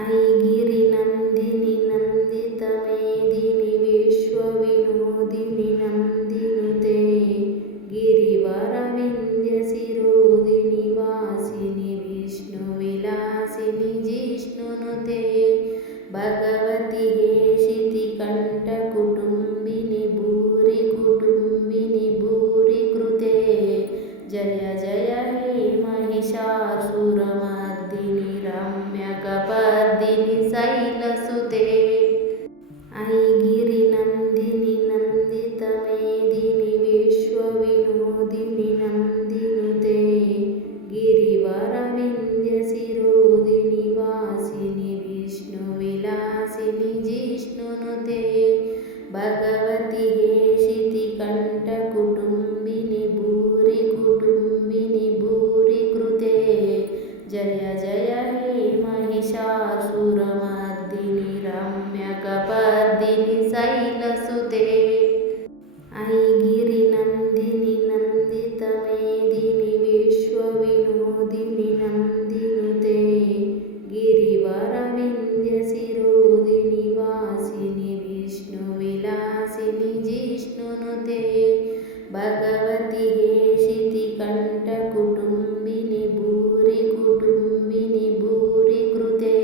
ऐगिरिनन्दिनि नन्दितमेदिनि विश्वविनोदिनि नन्दिनुते गिरिवरविन्द्यशिरोदिनि वासिनि विष्णुविलासिनि जिष्णुनुते भगवति हेशितिकण्ठकुटुम्बिनि भूरि कुटुम्बिनि भूरि कृते जय जय हे महिषासुरमर्दिनि रम्यकपर्दिनि शैलसुते ऐगिरिनन्दिनि नन्दितमेदिनि विश्वविनोदिनि नन्दिनुते गिरिवरविन्द्यशिरोदिनि वासिनि विष्णुविलासिनि जिष्णुनुते भगवति हेशितिकण्ठकुटुम्बिनि भूरि कुटुम्बिनि भूरि कृते जय जय हे महिषासुरमर्दिनि रम्यकपर्दिनि शैलसुते ऐगिरिनन्दिनि नन्दितमेदिनि विश्वविनोदिनि नन्दिनुते गिरिवरविन्द्यशिरोदिनि वासिनि विष्णुविलासिनि जिष्णुनुते भगवति हेशितिकण्ठकुटुम्बिनि भूरि कुटुम्बिनि भूरि कृते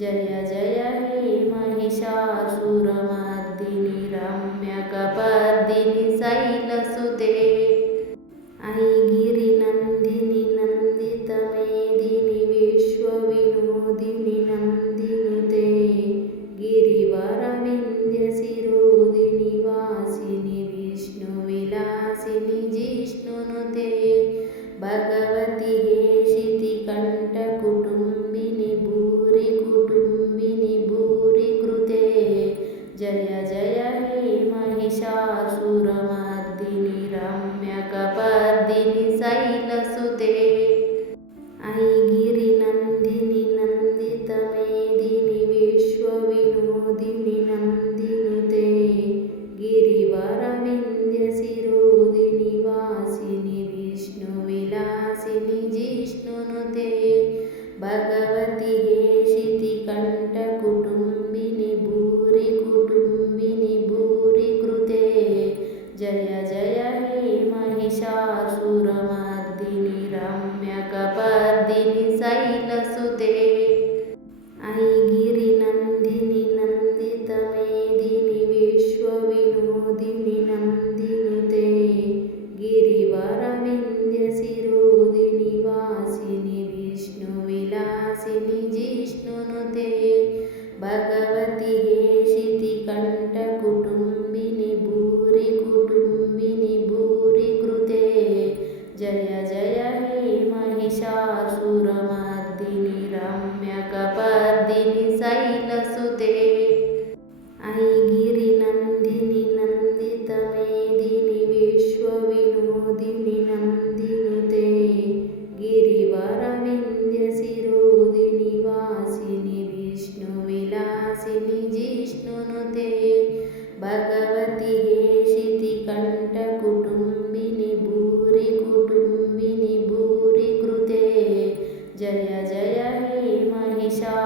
जय जय हे महिषासुरमर्दिनि रम्यकपर्दिनि शैलसुते ऐगिरिनन्दिनि नन्दितमेदिनि विश्वविनोदिनि नन्दिनुते गिरिवरविन्द्यशिरोदिनि वासिनि विष्णुविलासिनि जिष्णुनुते भगवति हेशितिकण्ठकुटुम्बिनि भूरि कुटुम्बिनि भूरि कृते जय जय हे महिषासुरमर्दिनि रम्यकपर्दिनि शैलसुते ऐगिरिनन्दिनि नन्दितमेदिनि विश्वविनोदिनि नन्दिनुते गिरिवरविन्द्यशिरोदिनि वासिनि विष्णुविलासिनि जिष्णुनुते भगवति हेशितिकण्ठकुटुम्बिनि भूरि कुटुम्बिनि भूरि कृते जय जय हे महिषासुरमर्दिनि रम्यकपर्दिनि शैलसुते ऐगिरिनन्दिनि नन्दितमेदिनि विश्वविनोदिनि नन्दिनुते गिरिवरविन्द्यशिरोदिनि वासिनि विष्णुविलासिनि जिष्णुनुते भगवति हेशितिकण्ठकुटुम्बिनि भूरि कुटुम्बिनि भूरि कृते जय जय हे महिषासुरमर्दिनि रम्यकपर्दिनि शैलसुते ऐगिरिनन्दिनि नन्दितमेदिनि विश्वविनोदिनि नन्दिनुते गिरिवरविन्द्यशिरोदिनि वासिनि विष्णुविलासिनि जिष्णुनुते भगवति हेशितिकण्ठकुटुम्बिनि भूरि कुटुम्बिनि भूरि कृते जय जय हे महिषा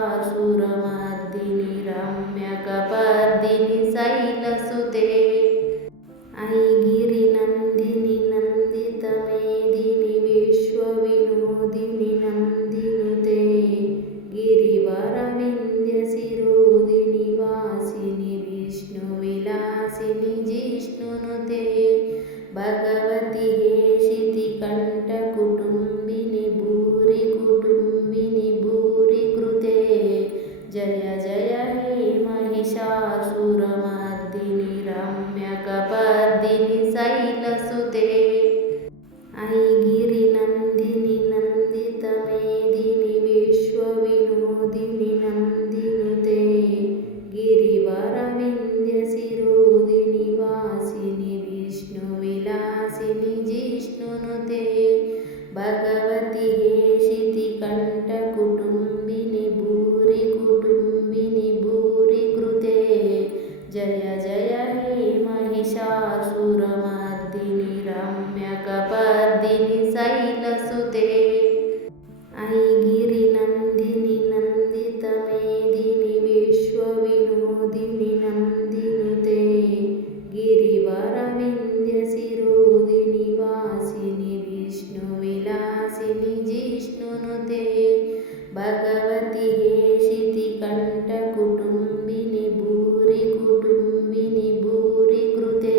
भगवति हेशितिकण्ठकुटुम्बिनि भूरि कुटुम्बिनि भूरि कृते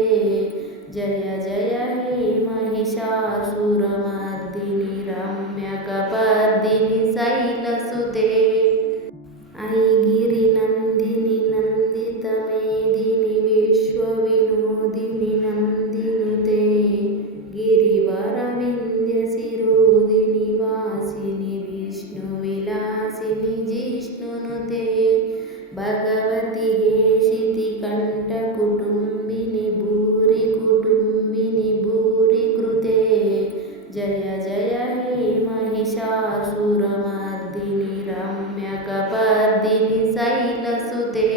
जय जय हे महिषासुरमर्दिनि रम्यकपर्दिनि शैलसुते ऐगिरिनन्दिनि नन्दितमेदिनि विश्वविनोदिनि नन्दिनुते गिरिवरविन्द्यशिरोदिनि वासिनि विष्णुविलासिनि जिष्णुनुते भगवति हेशितिकण्ठकुटुम्बिनि भूरि कुटुम्बिनि भूरि कृते जय जय हे महिषासुरमर्दिनि रम्यकपर्दिनि शैलसुते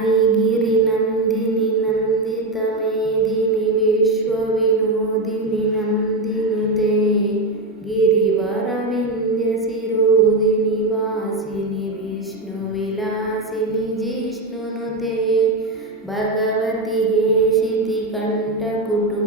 ऐगिरिनन्दिनि नन्दितमेदिनि विश्वविनोदिनि नन्दिनुते गिरिवरविन्द्यशिरोदिनि वासिनि विष्णुविलासिनि जिष्णुनुते भगवति हेशितिकण्ठकुटुम्बिनि